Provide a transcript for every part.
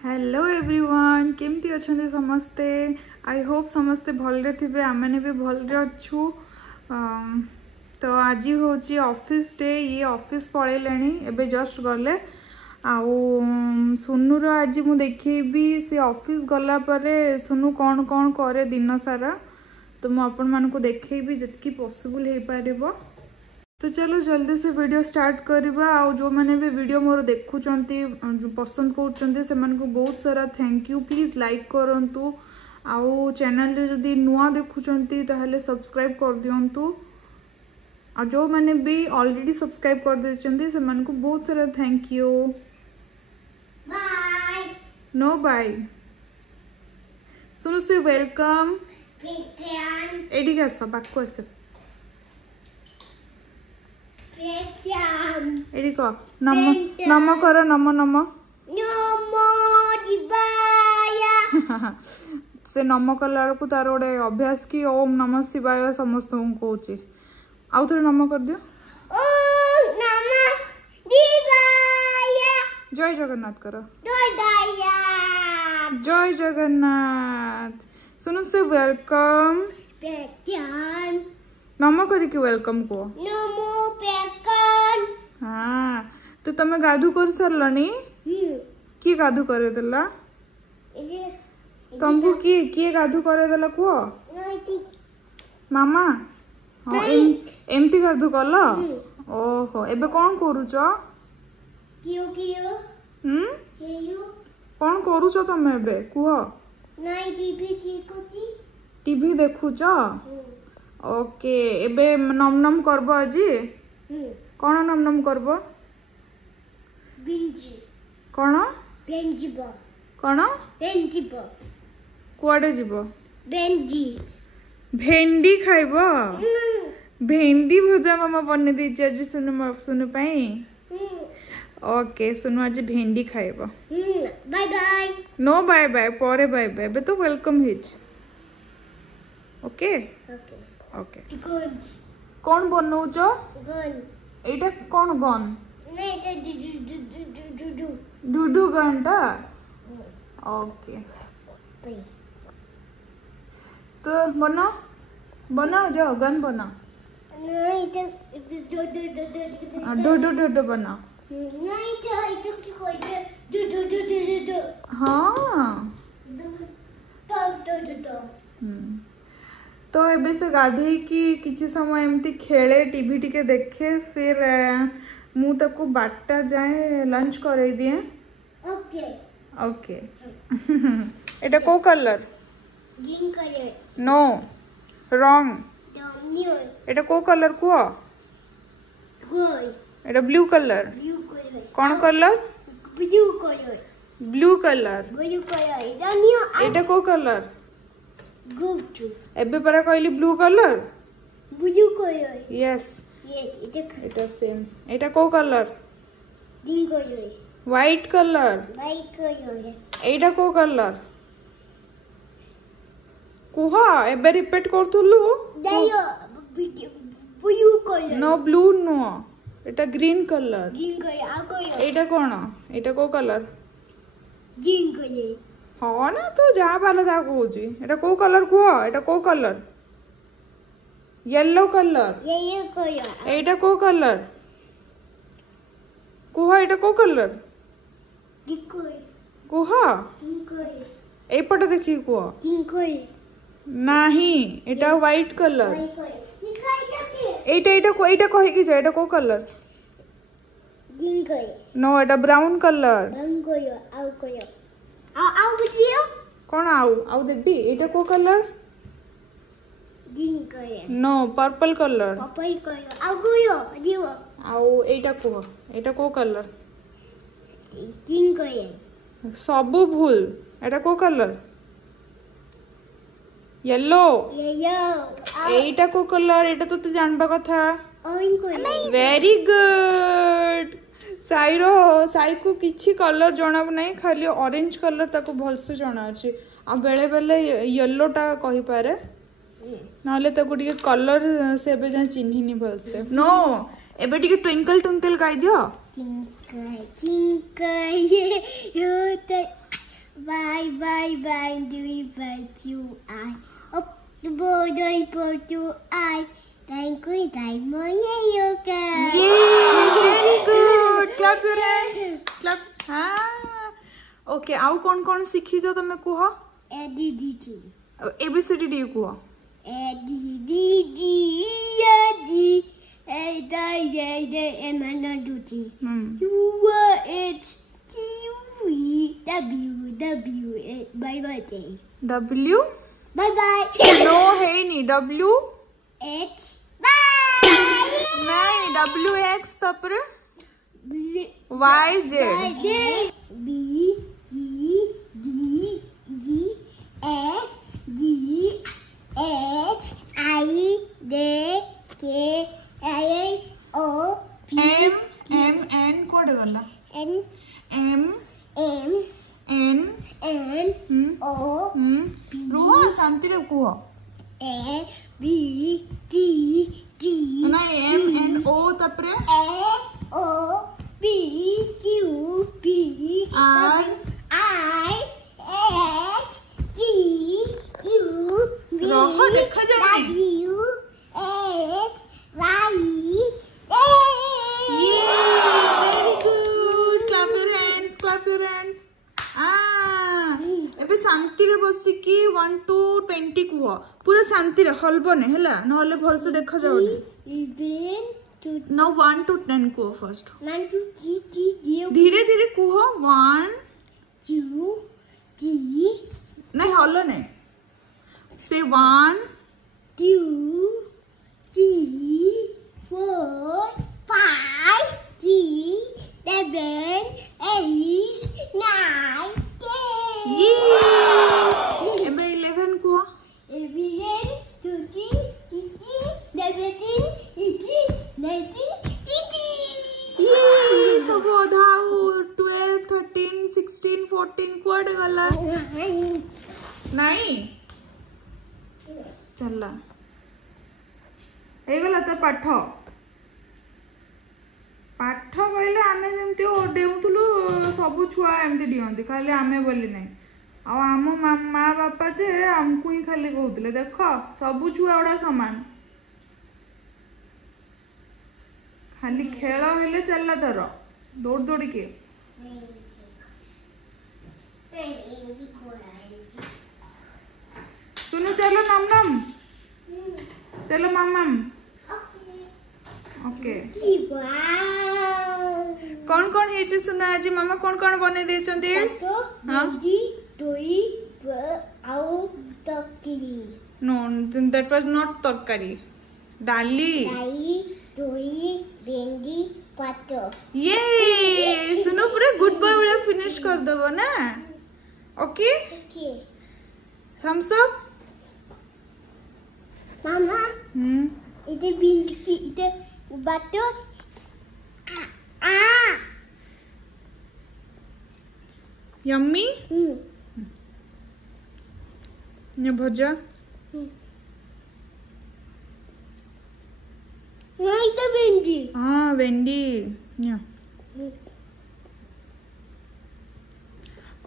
Hello everyone केमती अच्छा समस्ते आई होप समस्ते भलरे थे आम भी भलरे अच्छु तो आज हूँ ऑफिस डे ये ऑफिस पलैले एबे जस्ट गले आउ सुनुर आज मु देखी से ऑफिस गला परे सुनु कौन कौन करे दिन सारा तो मु आपण मानकु देखी जितकी पॉसिबल हो पारिबो। तो चलो जल्दी से वीडियो स्टार्ट करवा आउ जो मैंने भी वीडियो मोर देखुं पसंद कर बहुत सारा थैंक यू प्लीज लाइक करूँ आउ चैनल रे जदि नुआ देखुंट ताहले सब्सक्राइब कर दिंतु आ जो मैंने भी ऑलरेडी सब्सक्राइब कर देछंती से मन को बहुत सारा thank you bye no bye सुनो से वेलकम एडी का सब बाको से एडी को नम नम करो नम नम नमो शिवाय से नम कला को तार गोटे अभ्यास कि ओम नमः शिवाय समस्त कहूँ आउ थे नम कर दियो ओम नमः शिवाय जय जगन्नाथ करो जय जय जगन्नाथ सुनो से वेलकम पेक्यान नम करके वेलकम को नमो पेक्यान हाँ तो तमे गाधु कर सरलनी किए गाधु करे देला तुमको किए गाधु करे देला को मामा हाँ एमती गाधु कल ओहो एबे कौन करूच कियो कियो कियो कौन करूच तमे एबे कुह नाइ टीवी देखुच ओके एबे नम नम करबो आजी कौन नम नम करबो बिंजी कौन बेंजीबो कौन बेंजीबो कुआडे जीवो बेंजी भेंडी खाइबो भेंडी भजा मामा बने दी आज सुनु पाई ओके सुनु आज भेंडी खाइबो bye bye no bye bye परे बाय बाय बे तो welcome his okay okay okay good कौन बनौच गन एटा कौन गन नहीं तो दू डुडू गनटा ओके बाय तो बनाओ बनाओ जाओ गन बनाओ नहीं तो डो बनाओ नहीं तो की कोई दू हाँ तो एबे से गाधे की किसी समय एमती खेले टीवी टिके देखे फिर मु ताको 12टा जाए लंच करे दिए ओके ओके एटा को colour green colour no wrong new एटा को कलर को गोल एटा ब्लू कलर ब्लू कलर कौन colour blue colour blue colour इधर न्यू एटा को कलर गुड एबे परा कहली blue colour blue colour yes ये एटा सेम एटा को colour green colour white colour white colour एटा को कलर कुहा एबे रिपीट करथुलु दायो blue colour no blue no एटा ग्रीन कलर ग्रीन कलर आ कलर एटा कोन एटा को कलर ग्रीन कलर हाँ ना तो जहाँ बाला था कहूँ एटा को कलर कुह एटा को कलर येलो कलर ये कलर एटा को कलर कुह एटा को कलर ग्रीन कलर कुह ग्रीन कलर एपट देखी कुह ग्रीन कलर नाही एटा व्हाइट कलर वाइट कलर निकाल जाते एटा एटा एटा कहे कि एटा को कलर ग्रीन कलर नो एटा ब्राउन कलर ब्राउन कलर आउ कलर आउ बुझियो कौन आउ देबी एटा को colour green colour no purple colour purple colour आउ कलर दियो आउ एटा कुह एटा को कलर ग्रीन कलर सबू भूल एटा को कलर येलो एटा को कलर एटा तो तू जानबा कथा orange colour very good Sai को किछि कलर जणा नहीं खाली ऑरेंज कलर ताको भलसे जणा अछि आ बेले बेले येलो टा कहि पारे नाले ताको टिके कलर से एबे जा चिन्हिनी भलसे नो एबे टिके ट्विंकल ट्विंकल कहि दियो Twinkle, twinkle, little Bye bye bye do bye to I. Up the border for to I. Thank you, Diamond Yoga. Yay! Very good. Clap your hands. Clap. हाँ. Okay. आउ कौन सीखी जो तमे कुह? A D D T. ABCD Kuh. A D D D A D A D A D M N D T. U H T U E W W A. Bye bye day. W. Bye bye. No है नहीं. W. H. Bye. नहीं. W X तपर. Y YZ. B D D D F D H I D K I O P M N code गला. N M M N N O रुह शांति रे कुह. A B D D ना M N O तपर. A O P Q P R I H T U V रहो देखा जाए. W X Y Very good. Clap your hands. Clap your hands. एबे शांति रे बसी की 1 to 20 कुह. पूरा शांति रे हलबने हैला नहले भल से देखा जाउनी. Even to Now 1 to 10 Kuh first. 1 2 3 धीरे धीरे कुह. 1 2 3 नहीं हल नहीं. Say 1 2 3 4 5 6 7 8 9 10 एबे 11 कुह. 11 12 13 17 18 19 20 सब अधाऊ 12 13 16 14 कुआडे गला. नहीं चला गला तो पाठ पाठ कहले आमे जेमती डेउतलु सब छुआ एमती डियंती खाली आमे बोली नहीं. आम माँ बापा जे आमको ही खाली कहते देख सब छुआ गुड़ा सामान खाली खेल हेले चलला तार दौड़ दौड़ के. सुनो चलो नम नम चलो माम ओके. कौन है सुना आज मामा कौन बने दे चंदी. हाँ नो दैट वाज नॉट तरकारी. डाली ये सुनो पूरा गुड बॉय वाला फिनिश कर दबो ना. Okay Thums up. मामा इधर बिंदी की इधर बातो यम्मी. ये भजा नहीं तो बिंदी. हाँ वेंडी.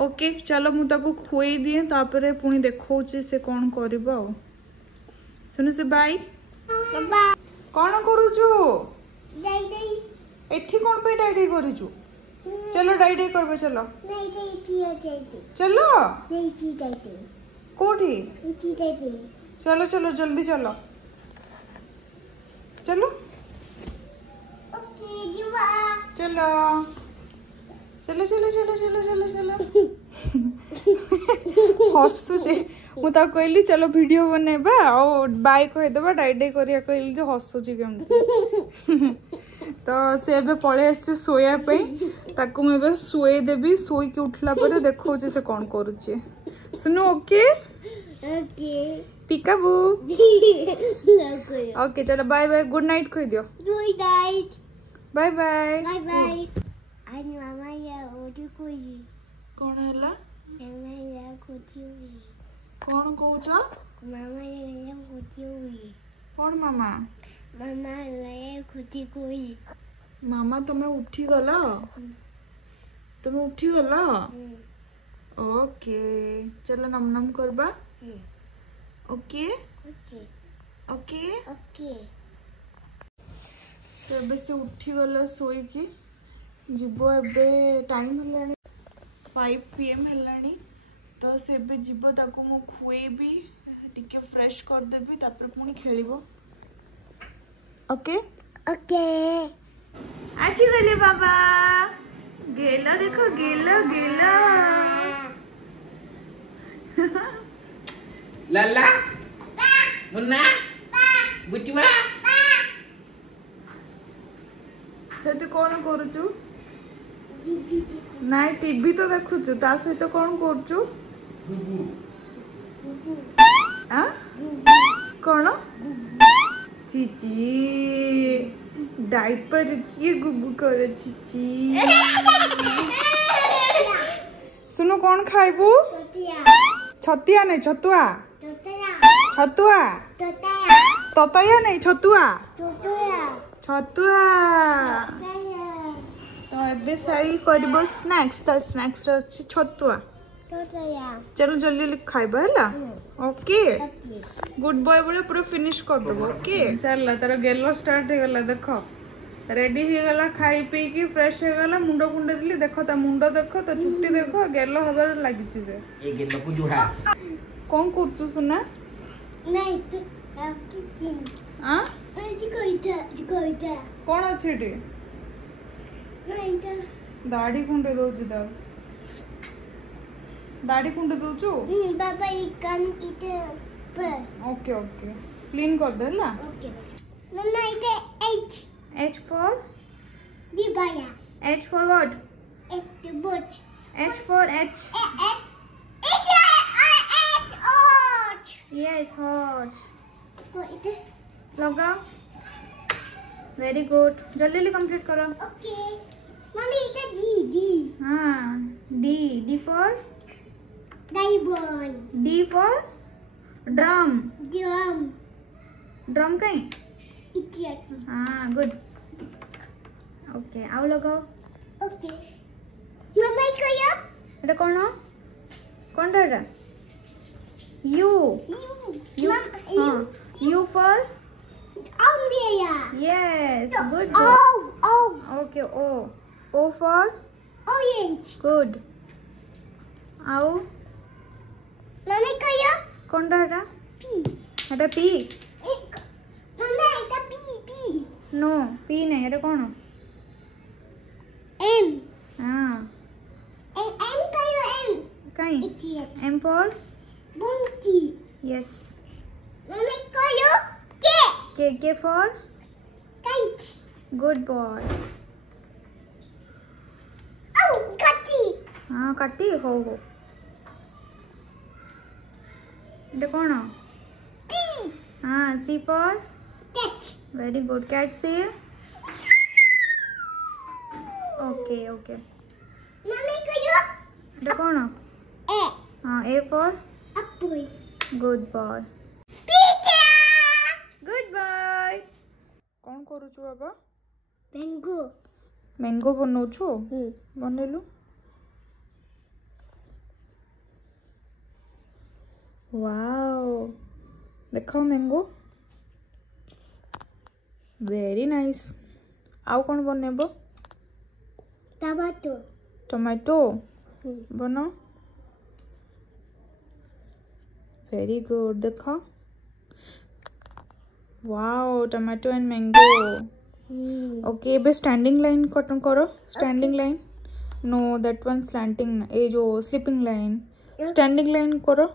ओके चलो मु ताको खुई दिए तापरे पुणी देखौची से कौन करबो. सुनो से बाय कौन करूचु एठी कौन पे डाइडे करूचु. चलो डाइडे करबो. चलो चलो कोठी. चलो चलो जल्दी चलो चलो चलो चलो चलो चलो चलो चलो चलो. हसुचे मुझे कहली चलो वीडियो बनेबा और बाय कहीदेबा डाइडे करिया कहली जो हसुची केमती. तो से एबे पळे आसे सोया पे ताकू मैं एबे सोए देबी. सोई के उठला परे देखौची से कोन करूची. सुनो ओके पिकाबू. ओके चलो बाय बाय गुड नाइट कह दियो. Good night bye bye bye bye. आज मामा या ओडी कोई कौन हैला मामा या खोती हुई. कौन कहूच. मामा या खोती हुई. कौन मामा. मामा या खोती कोई. मामा तुम्हें उठी गला. तुम्हें उठी गला ओके चलो नम नम करबा ओके ओके ओके ओके तो एबे से उठी गला सोईकी जीवो एबे टाइम हेलानी 5 PM हेलानी तो से एबे जीवो ताको मु खुएबी टिके फ्रेश कर देबी तापर पुनी खेलिबो ओके ओके आसी गले बाबा गेला देखो गेला गेला लाला मुन्ना बुटुआ से तू कौन करूचु नाइ टीवी तो देखुचु ता सहित कौन करूचु आ कौन चीची डाइपर किए गुगु करे चीची सुनो कौन खाइबू छतिया नहीं छतुआ छतुआ ततया नहीं छतुआ छतुआ तो एबे सही करबो स्नैक्स तो स्नैक्स रो अछि छतुआ चलो जल्दी जल्दी खाइबा हैला ओके गुड बॉय बोले पूरा फिनिश कर दबो ओके चल तार गेलो स्टार्ट हे गला देखो रेडी हे गला खाई पी की फ्रेश हे गला मुंडो कुंडे दिली देखो ता मुंडो देखो तो चुट्टी देखो गेलो हबर लागि छि से ए गेलो को जुहा कोन करछु सुना नहीं तो किचन आ कोइटा कोन अछि डी नहीं तो दाढ़ी कुंडे दोछि दा दाढ़ी कुंडे दोछु बाबा ये कान इते पर ओके ओके क्लीन कर देला ओके मम्मा इते H H for दिबाया H for what F the boat H for H yes hot तो इते लगाओ वेरी गुड जल्दी जल्दी कंप्लीट करो ओके मम्मी इते D हाँ D D for डाइबन D for drum drum कहीं इते हाँ गुड ओके आओ लगाओ ओके मम्मा कयो এটা কোন কোনটা এটা U हाँ U for umbrella yes good oh okay O for orange good आओ मम्मी कयो কোনটা এটা P এটা P मम्मा এটা P नो P नहीं এটা কোন M हाँ M कयो M कहीं idiot M for monkey yes mummy कयो K for kite good boy oh kati हाँ काटी हो এটা কোন T हाँ C for cat very good cat C okay okay mummy कयो এটা কোন A हाँ A for apple good boy pizza good boy कौन करूछु बाबा mango मैंगो बनौछु बनेलु वाओ देखो मैंगो वेरी नाइस आउ कौन बनेबो tomato टोमेटो बनो वेरी गुड देखो wow tomato and mango okay बे स्टैंडिंग लाइन कटन करो standing line no that one slanting ए जो स्लीपिंग लाइन स्टैंडिंग लाइन करो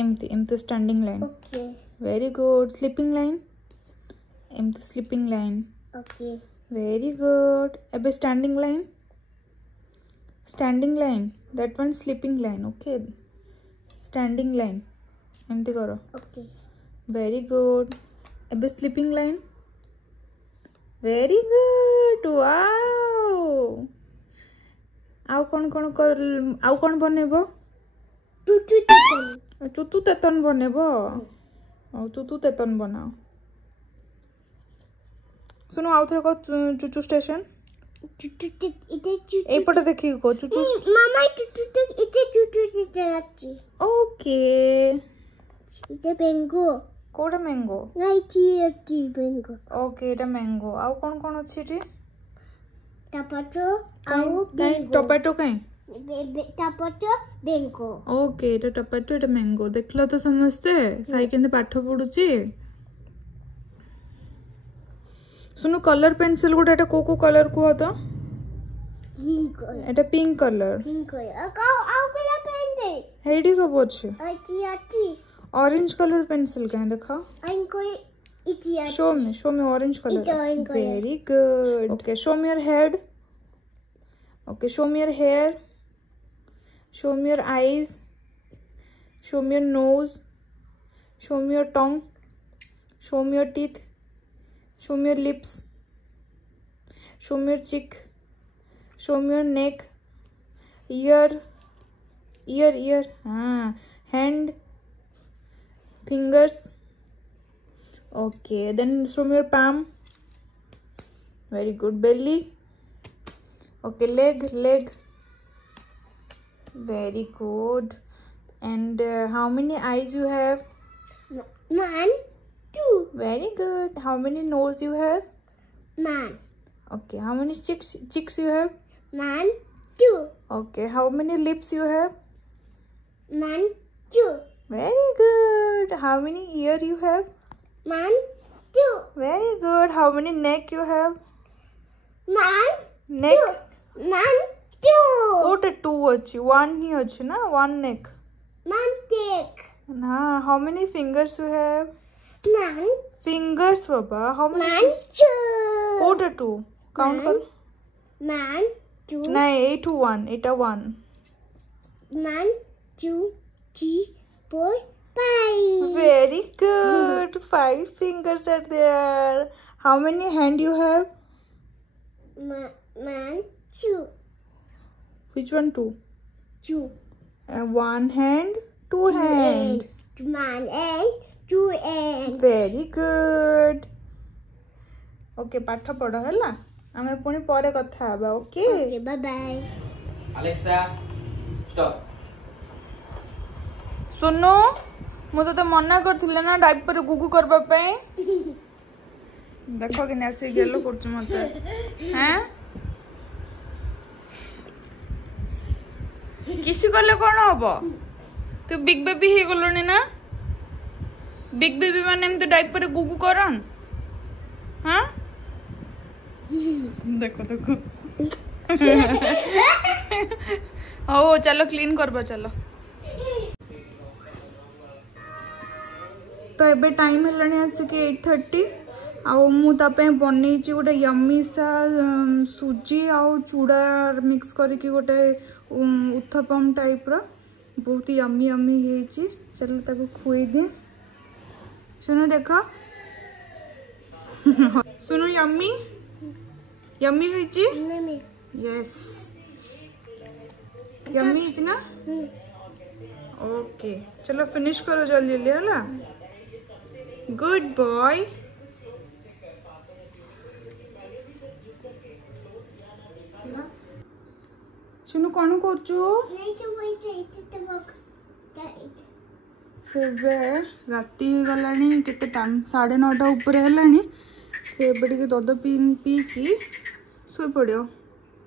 एमती एमती standing line okay very good sleeping line एमती sleeping line okay very good एबे standing line that one sleeping line okay standing line एमती करो okay very good एबे sleeping line very good wow आउ कौन बनेबो tutu tetan चुतु तेतन बनेबो चुतु तेतन बनाओ सुनो आउ थोड़ा चुचु स्टेशन এইপଟେ ଦେଖିକି କହ Chuchu Mama, it's okay a mango. କୋଉଟା ମ୍ୟାଙ୍ଗୋ It's mango. ଓକେ ଏଇଟା ମ୍ୟାଙ୍ଗୋ ଆଉ କଣ କଣ ଅଛି ଏଠି Tapato, au mango. ଟମାଟୋ କାଇଁ Tapato, mango. ଓକେ ଏଇଟା ଟମାଟୋ ଏଇଟା ମ୍ୟାଙ୍ଗୋ ଦେଖିଲ ତ ସମସ୍ତେ ସାଇ କେମିତି ପାଠ ପଢୁଛି ଶୁଣୁ କଲର ପେନସିଲ ଗୋଟେ ଏଟା କୋଉ କୋଉ କଲର କୁହ ତ Pink. ଏଟା pink colour Pink. Au pela pende. ହେଇଠି ସବୁ ଅଛି Ati. ऑरेंज कलर पेंसिल कहाँ देखा I'm going idiot. show me orange color It's orange color. very good okay show me your head okay show me your hair show me your eyes show me your nose show me your tongue show me your teeth show me your lips show me your cheek show me your neck ear hand fingers okay then show me your palm very good belly okay leg very good and how many eyes you have 1, 2. very good how many nose you have 1, okay how many cheeks you have 1, 2. okay how many lips you have 1, 2. very good how many ear you have 1, 2. very good how many neck you have 1, neck 1, 2. କୋଉଟା 2 ଅଛି 1 ହିଁ ଅଛି ନା 1 neck 1 dick. ନା how many fingers you have 1, fingers baba how many 1, 2. କୋଉଟା 2 count କର 1, 2. ନାଇଁ ଏଇଠୁ 1 ଏଇଟା 1 1, 2, 3, 4, 5. very good 5 fingers are there how many hand you have 1, 2. which one 2 2. one hand 2 hand 1 and 2 and. very good okay ପାଠ ପଢ ହେଲା ଆମେ ପୁଣି ପରେ କଥା ହବା okay Okay, bye-bye. Alexa, stop. सुनो ମୁଁ ତତେ ମନା କରିଥିଲି ନା ଡାଇପର ଗୁଗୁ କରିବା ପାଇଁ ଦେଖ କେନେ ଆସି ଗେଲ କରୁଛୁ ମତେ हैं किसी कले कौन हम तू बिग बेबी हे गलुनी ना बिग बेबी माने एमते डाइपर गुगु करन हां देखो देखो ओ चलो क्लीन करबो चलो तो एबे टाइम हेलानी आसिक 8:30 आउ मु तापे बनैछि गोटे यम्मी सा सुजी आउ चूड़ा मिक्स करके गोटे उत्थपम टाइप रो बहुत यम्मी यम्मी हेछि चलो ताको खुई दे सुनो देखो सुनो यम्मी यम्मी हेछि Mimi. यस यम्मी हेछि ना ओके चलो फिनिश करो जल्दी जल्दी है गुड बॉय सुनु कौन करचु से राति गलानी केते टाइम 9:30 ऊपर हेलानी से टे दद पीकी शोई पड़ो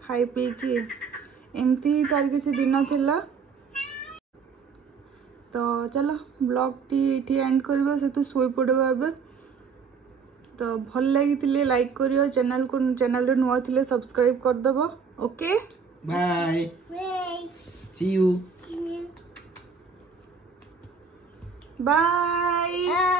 खाई पीकी एमती तार किसी दिन थिला तो चलो ब्लॉग टी एंड करबा से तो शोई पड़वा एबे तो भल लगी लाइक करियो चैनल को चैनल रे नुआ थिले सब्सक्राइब कर दबो okay Bye. Bye. See you. Bye